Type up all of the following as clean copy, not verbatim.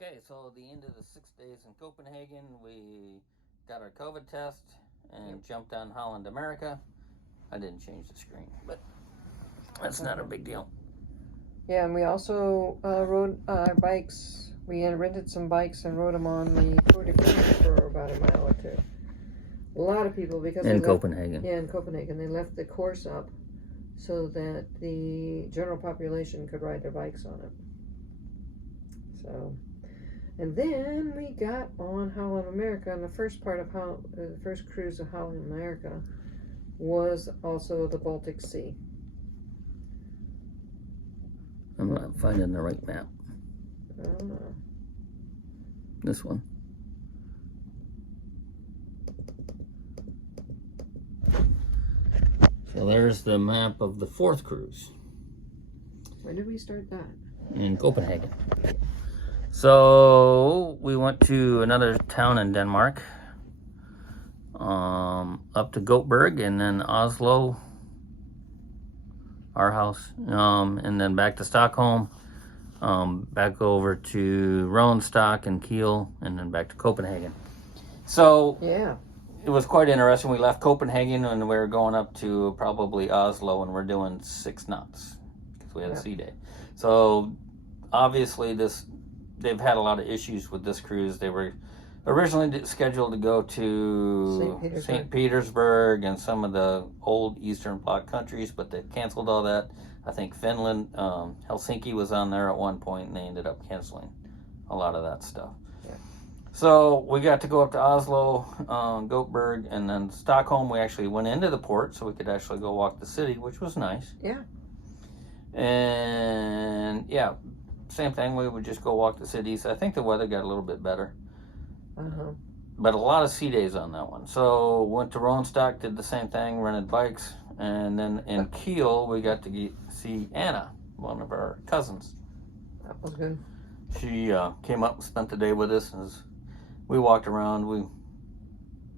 Okay, so the end of the 6 days in Copenhagen, we got our COVID test and jumped on Holland America. I didn't change the screen, but that's not a big deal. Yeah, and we also rode our bikes. We rented some bikes and rode them on the Tour de France for about a mile or two. A lot of people, because in Copenhagen. In Copenhagen, they left the course up so that the general population could ride their bikes on it. So, and then we got on Holland America, and the first part of the first cruise of Holland America was also the Baltic Sea. I'm not finding the right map. This one. So there's the map of the fourth cruise. When did we start that? In Copenhagen. So we went to another town in Denmark, up to Gothenburg, and then Oslo, our house, and then back to Stockholm, back over to Rostock and Kiel, and then back to Copenhagen. So yeah, it was quite interesting. We left Copenhagen and we were going up to probably Oslo, and we're doing 6 knots because we had a sea day. So obviously they've had a lot of issues with this cruise. They were originally scheduled to go to St. Petersburg and some of the old Eastern Bloc countries, but they canceled all that. I think Finland, Helsinki was on there at one point, and they ended up canceling a lot of that stuff. Yeah. So we got to go up to Oslo, Gothenburg, and then Stockholm. We actually went into the port so we could actually go walk the city, which was nice. Yeah. And yeah, same thing. We would just go walk the cities. I think the weather got a little bit better. But a lot of sea days on that one. So went to Rostock, did the same thing, rented bikes, and then in Kiel we got to see Anna, one of our cousins. That was good. She came up and spent the day with us, and we walked around. We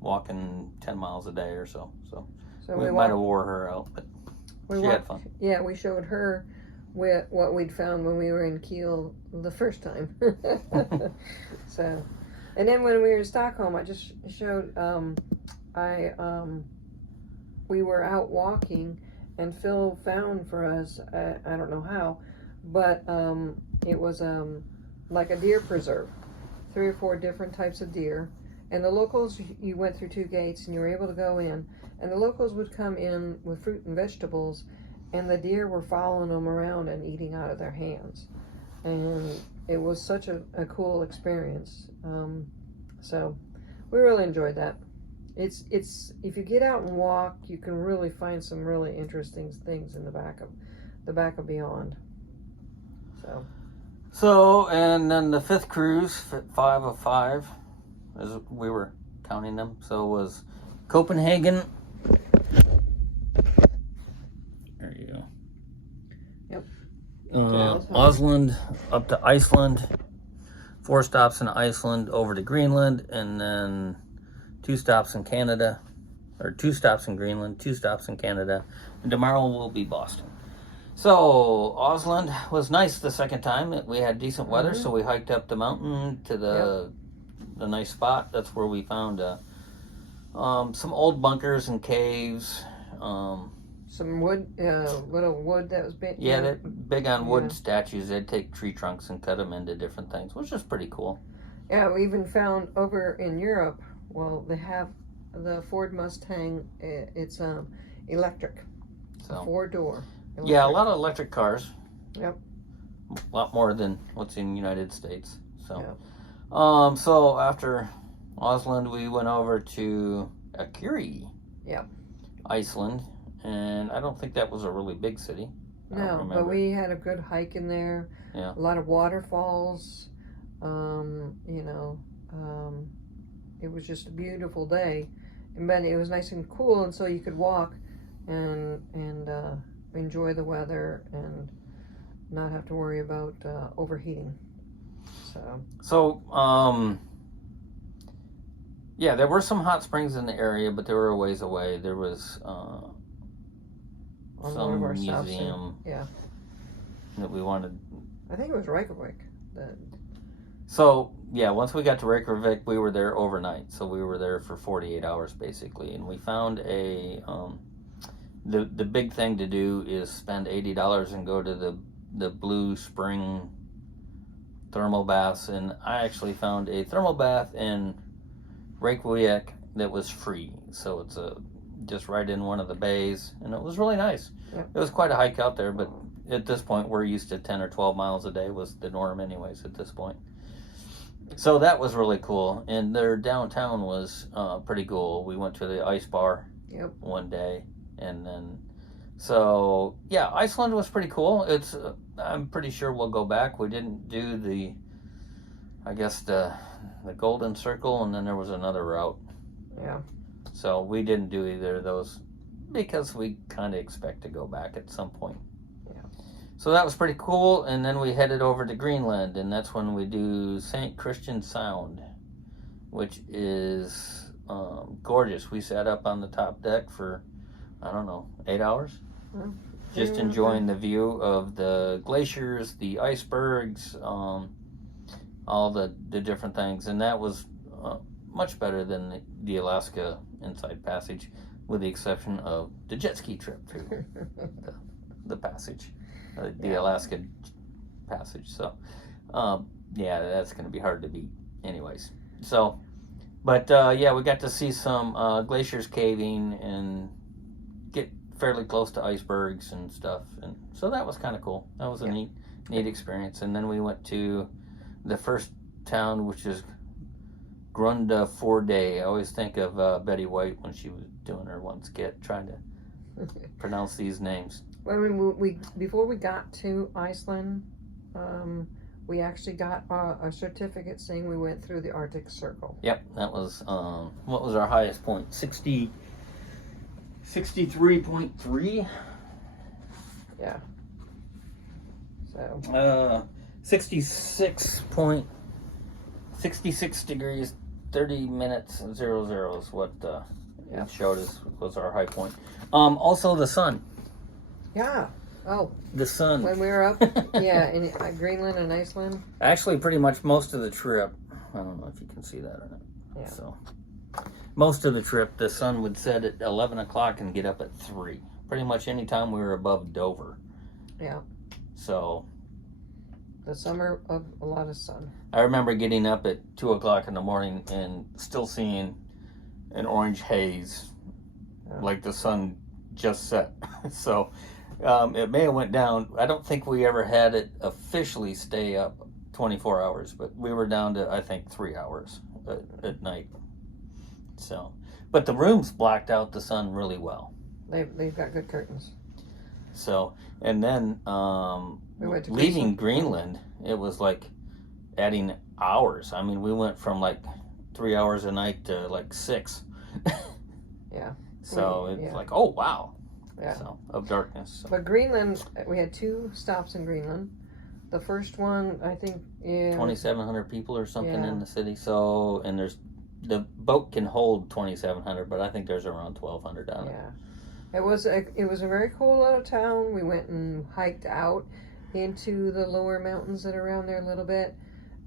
walking 10 miles a day or so. So we might have wore her out, but she had fun. Yeah, we showed her what we'd found when we were in Kiel the first time. So, and then when we were in Stockholm, I just showed, we were out walking, and Phil found for us, I don't know how, but it was like a deer preserve, 3 or 4 different types of deer. And the locals, you went through 2 gates and you were able to go in, and the locals would come in with fruit and vegetables, and the deer were following them around and eating out of their hands. And it was such a cool experience. So we really enjoyed that. It's if you get out and walk, you can really find some really interesting things in the back of Beyond. So and then the 5th cruise, 5 of 5, as we were counting them. So it was Copenhagen. There you go. Yep. Oslo up to Iceland, 4 stops in Iceland, over to Greenland, and then 2 stops in Canada, or 2 stops in Greenland, 2 stops in Canada, and tomorrow will be Boston. So Oslo was nice the second time. We had decent weather, so we hiked up the mountain to the nice spot. That's where we found some old bunkers and caves. Some wood, little wood that was big. Yeah, they're big on wood statues. They'd take tree trunks and cut them into different things, which is pretty cool. Yeah, we even found over in Europe, well, they have the Ford Mustang, it's electric, so 4-door. Yeah, a lot of electric cars. Yep. A lot more than what's in the United States. So, so after Oslo, we went over to Akureyri, Iceland. And I don't think that was a really big city. No, but we had a good hike in there. Yeah. A lot of waterfalls. It was just a beautiful day. And it was nice and cool, and so you could walk and enjoy the weather and not have to worry about overheating. So, yeah, there were some hot springs in the area, but they were a ways away. There was some museum that we wanted. I think it was Reykjavik. So yeah, once we got to Reykjavik, we were there overnight. So we were there for 48 hours basically, and we found a the big thing to do is spend $80 and go to the Blue Spring thermal baths, and I actually found a thermal bath in Reykjavik that was free. So it's just right in one of the bays, and it was really nice. Yep. It was quite a hike out there, but at this point we're used to 10 or 12 miles a day was the norm anyways at this point. So that was really cool, and their downtown was pretty cool. We went to the ice bar Yep. one day, and then so yeah, Iceland was pretty cool. It's I'm pretty sure we'll go back. We didn't do the Golden Circle, and then there was another route. Yeah. So we didn't do either of those because we kind of expect to go back at some point. Yeah. So that was pretty cool, and then we headed over to Greenland, and that's when we do St. Christian Sound, which is gorgeous. We sat up on the top deck for, I don't know, 8 hours, just enjoying the view of the glaciers, the icebergs, all the different things, and that was much better than the Alaska Inside Passage, with the exception of the jet ski trip through the passage, the Alaska Passage. So, yeah, that's going to be hard to beat, anyways. So, but yeah, we got to see some glaciers caving and get fairly close to icebergs and stuff, and so that was kind of cool. That was a neat experience. And then we went to the first town, which is Grundarfjörður. I always think of Betty White when she was doing her one skit trying to pronounce these names. Well, I mean, we before we got to Iceland, we actually got a certificate saying we went through the Arctic Circle. Yep, that was what was our highest point? 63.3. Yeah. So 66 degrees 30 minutes 00 is what it showed us was our high point. Also the sun. Yeah. Oh, the sun. When we were up, in Greenland and Iceland. Actually, pretty much most of the trip. I don't know if you can see that or not. Yeah. So, most of the trip, the sun would set at 11 o'clock and get up at 3. Pretty much any time we were above Dover. Yeah. So. The summer of a lot of sun. I remember getting up at 2 o'clock in the morning and still seeing an orange haze, like the sun just set. So. It may have went down. I don't think we ever had it officially stay up 24 hours, but we were down to, I think, 3 hours at night. So, but the rooms blocked out the sun really well. They've got good curtains. So, and then we went to leaving Greenland, it was like adding hours. I mean, we went from like 3 hours a night to like 6. Yeah. So it's like, oh wow. Yeah. So, of darkness. So. But Greenland, we had 2 stops in Greenland. The first one, I think, 2,700 people or something in the city. So, and the boat can hold 2,700, but I think there's around 1,200 down there. Yeah. It was a very cool little town. We went and hiked out into the lower mountains that are around there a little bit,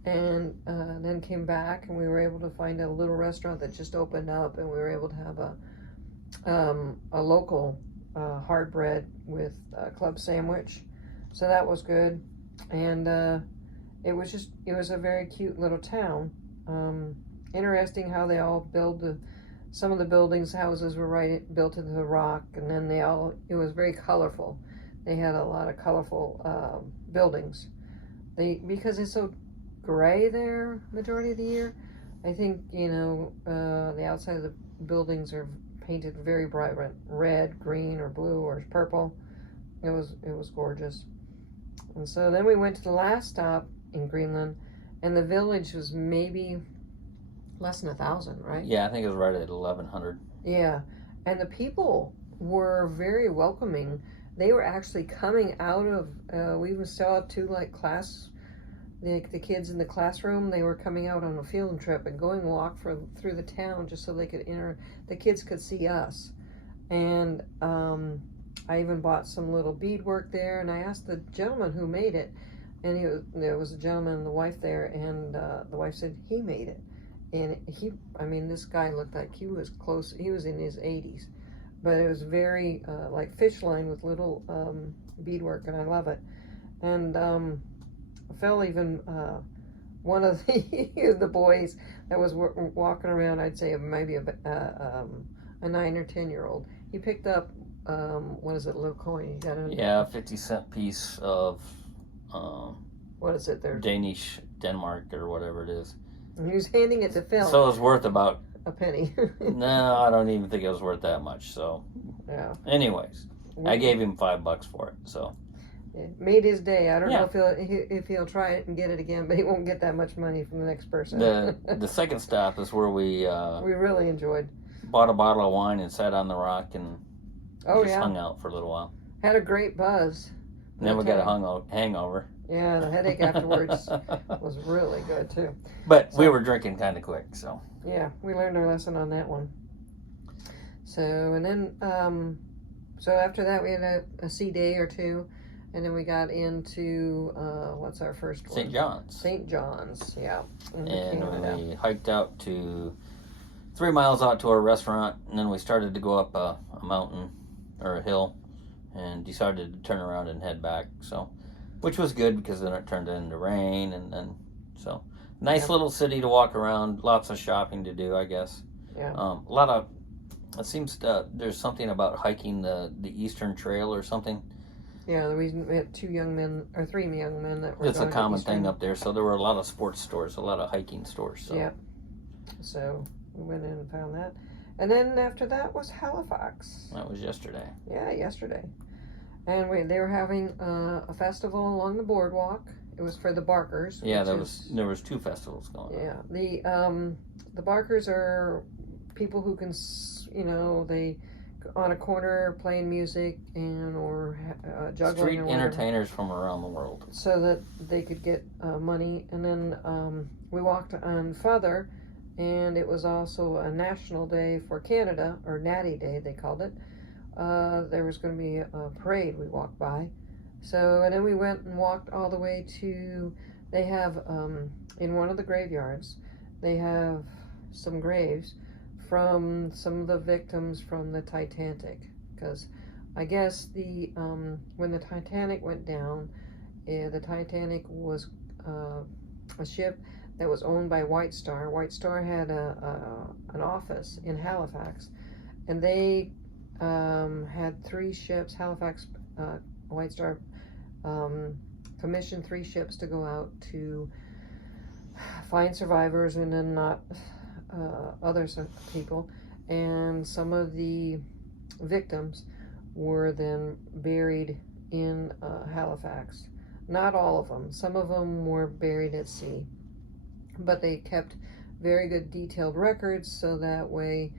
and then came back, and we were able to find a little restaurant that just opened up, and we were able to have a local hard bread with a club sandwich, so that was good. And it was a very cute little town. Interesting how they all build some of the houses were built into the rock, and then it was very colorful. They had a lot of colorful buildings. Because it's so gray there majority of the year, I think the outside of the buildings are painted very bright red, green, or blue, or purple. It was gorgeous. And so then we went to the last stop in Greenland, and the village was maybe less than 1,000, right? Yeah, I think it was right at 1,100. Yeah, and the people were very welcoming. They were actually coming out of. We even saw 2 the kids in the classroom. They were coming out on a field trip and going walk through the town just so they could the kids could see us. And I even bought some little beadwork there, and I asked the gentleman who made it, and there was a gentleman and the wife there, and the wife said he made it. And this guy looked like he was close, he was in his 80s, but it was very like fish line with little beadwork, and I love it. And Phil even, one of the boys that was walking around, I'd say maybe a 9 or 10-year-old, he picked up, what is it, a little coin? You got it? Yeah, 50-cent piece of what is it there? Danish Denmark or whatever it is. And he was handing it to Phil. So it was worth about a penny. no, I don't even think it was worth that much. So, yeah. Anyways, I gave him $5 for it. So it made his day. I don't know if he'll try it and get it again, but he won't get that much money from the next person. The second stop is where we really enjoyed. Bought a bottle of wine and sat on the rock and just hung out for a little while. Had a great buzz. And then we got a hangover. Yeah, the headache afterwards was really good too. But we were drinking kind of quick, so. Yeah, we learned our lesson on that one. So, and then, so after that we had a sea day or two, and then we got into, what's our first one? St. John's. St. John's, yeah. And we hiked out to 3 miles out to our restaurant, and then we started to go up a mountain or a hill, and decided to turn around and head back. So, which was good because then it turned into rain, and then so nice little city to walk around. Lots of shopping to do, I guess. Yeah. A lot of. It seems there's something about hiking the Eastern Trail or something. Yeah, we had 3 young men that were. It's a common thing up there. So there were a lot of sports stores, a lot of hiking stores. So. Yeah. So we went in and found that. And then after that was Halifax. That was yesterday. Yeah, yesterday. And they were having a festival along the boardwalk. It was for the Barkers. Yeah, there was 2 festivals going on. Yeah, the Barkers are people who can, they on a corner playing music or juggling. Street or whatever, entertainers from around the world. so that they could get money. And then we walked on further. And it was also a national day for Canada, or Natty Day, they called it. There was going to be a parade we walked by. So, and then we went and walked all the way to, they have, in one of the graveyards, they have some graves from some of the victims from the Titanic. Because I guess when the Titanic went down, the Titanic was a ship that was owned by White Star. White Star had an office in Halifax, and they had 3 ships. Halifax, White Star commissioned 3 ships to go out to find survivors and then not other people. And some of the victims were then buried in Halifax. Not all of them. Some of them were buried at sea. But they kept very good detailed records, so that way,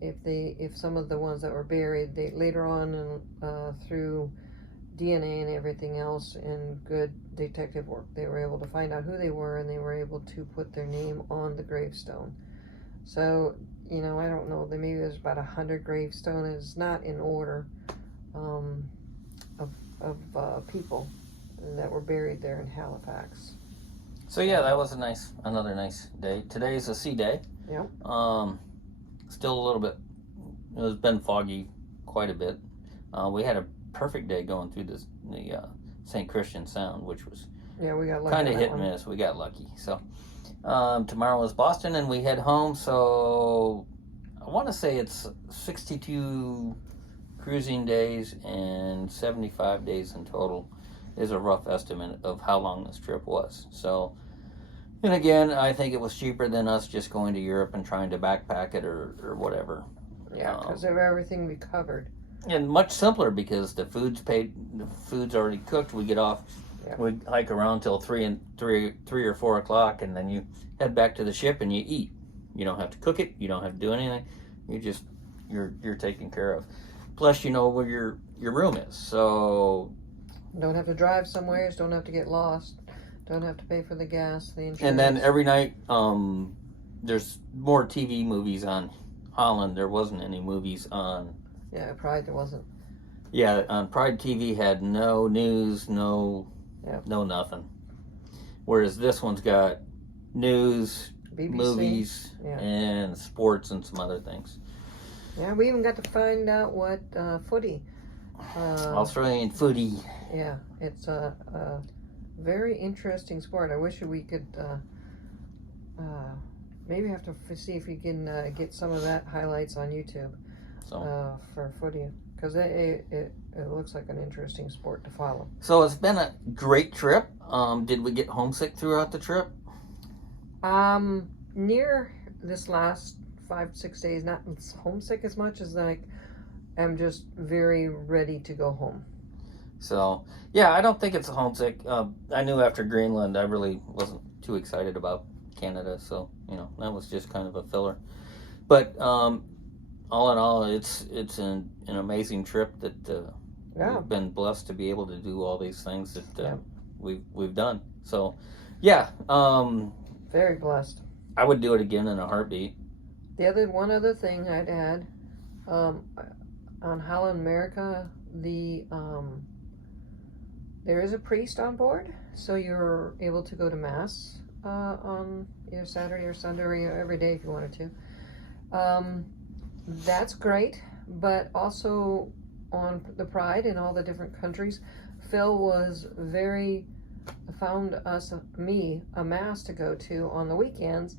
if some of the ones that were buried, they later on and through DNA and everything else and good detective work, they were able to find out who they were, and they were able to put their name on the gravestone. So, I don't know, maybe there's about 100 gravestones. It's not in order of people that were buried there in Halifax. So yeah, that was another nice day. Today's a sea day. Yeah. Still a little bit. It has been foggy quite a bit. We had a perfect day going through the St. Christian Sound, which was we got lucky. Kind of hit and miss. We got lucky. So tomorrow is Boston, and we head home. So I want to say it's 62 cruising days and 75 days in total. Is a rough estimate of how long this trip was. So, and again, I think it was cheaper than us just going to Europe and trying to backpack it or whatever. Yeah, because of everything we covered. And much simpler because the food's already cooked. We get off, we hike around till 3 or 4 o'clock, and then you head back to the ship and you eat. You don't have to cook it. You don't have to do anything. You're taken care of. Plus, you know where your room is. So. Don't have to drive somewhere, don't have to get lost, don't have to pay for the gas, the insurance. And then every night, there's more TV movies on Holland. There wasn't any movies on... Yeah, Pride there wasn't. Yeah, on Pride TV had no news, no Yep. No nothing. Whereas this one's got news, BBC. movies, Yeah. and sports and some other things. Yeah, we even got to find out what footy. Australian footy. Yeah, it's a very interesting sport. I wish we could maybe have to see if we can get some of that highlights on YouTube for footy, because it looks like an interesting sport to follow. So it's been a great trip. Did we get homesick throughout the trip? Near this last 5-6 days, not homesick as much as like I'm just very ready to go home. So yeah, I don't think it's homesick. I knew after Greenland I really wasn't too excited about Canada, so that was just kind of a filler. But all in all, it's an amazing trip that we've been blessed to be able to do all these things that we've done. So yeah, very blessed. I would do it again in a heartbeat. One other thing I'd add, on Holland America, there is a priest on board, so you're able to go to mass on either Saturday or Sunday or every day if you wanted to. That's great, but also on the Pride in all the different countries, Phil found me a mass to go to on the weekends,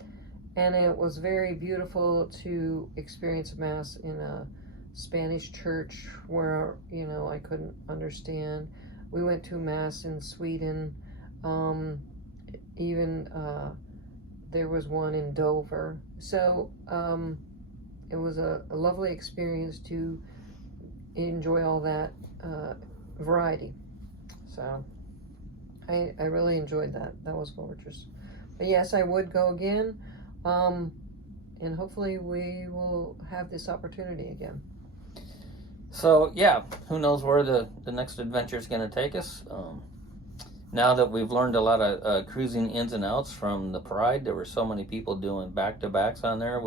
and it was very beautiful to experience mass in a Spanish church where I couldn't understand. We went to mass in Sweden. Even there was one in Dover. So it was a lovely experience to enjoy all that variety. So I really enjoyed that. That was gorgeous. But yes, I would go again. And hopefully we will have this opportunity again. So yeah, who knows where the next adventure is going to take us. Now that we've learned a lot of cruising ins and outs from the Pride, there were so many people doing back-to-backs on there.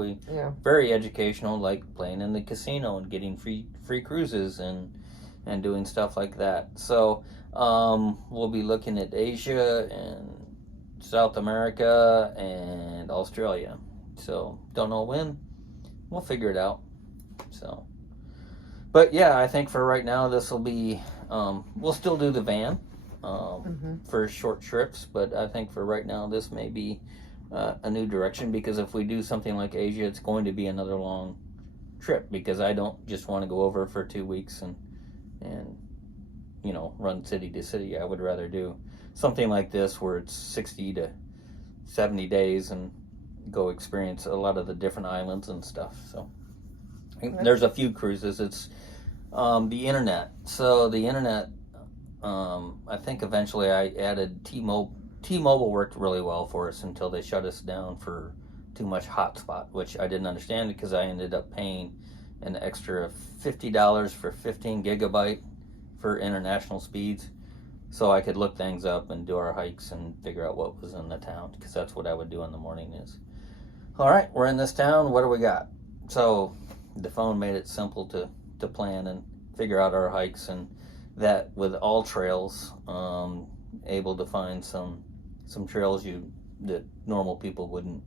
Very educational, like playing in the casino and getting free cruises and doing stuff like that. So we'll be looking at Asia and South America and Australia. So don't know when. We'll figure it out. So, but yeah, I think for right now this will be. We'll still do the van. For short trips, but I think for right now this may be a new direction, because if we do something like Asia, it's going to be another long trip, because I don't just want to go over for 2 weeks and run city to city. I would rather do something like this where it's 60 to 70 days and go experience a lot of the different islands and stuff. So there's a few cruises. It's the internet. So the internet, I think eventually I added T-Mobile. T-Mobile worked really well for us until they shut us down for too much hotspot, which I didn't understand, because I ended up paying an extra $50 for 15 gigabyte for international speeds, so I could look things up and do our hikes and figure out what was in the town, because that's what I would do in the morning is, all right, we're in this town, what do we got? So the phone made it simple to plan and figure out our hikes, and that with all trails, able to find some trails that normal people wouldn't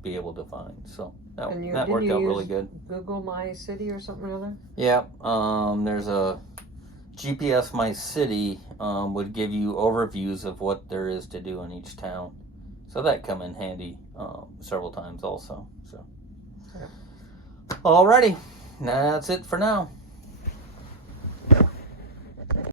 be able to find. So that worked out really good. Google My City or something or other? Yeah, there's a GPS My City would give you overviews of what there is to do in each town. So that come in handy several times also. So, alrighty, that's it for now.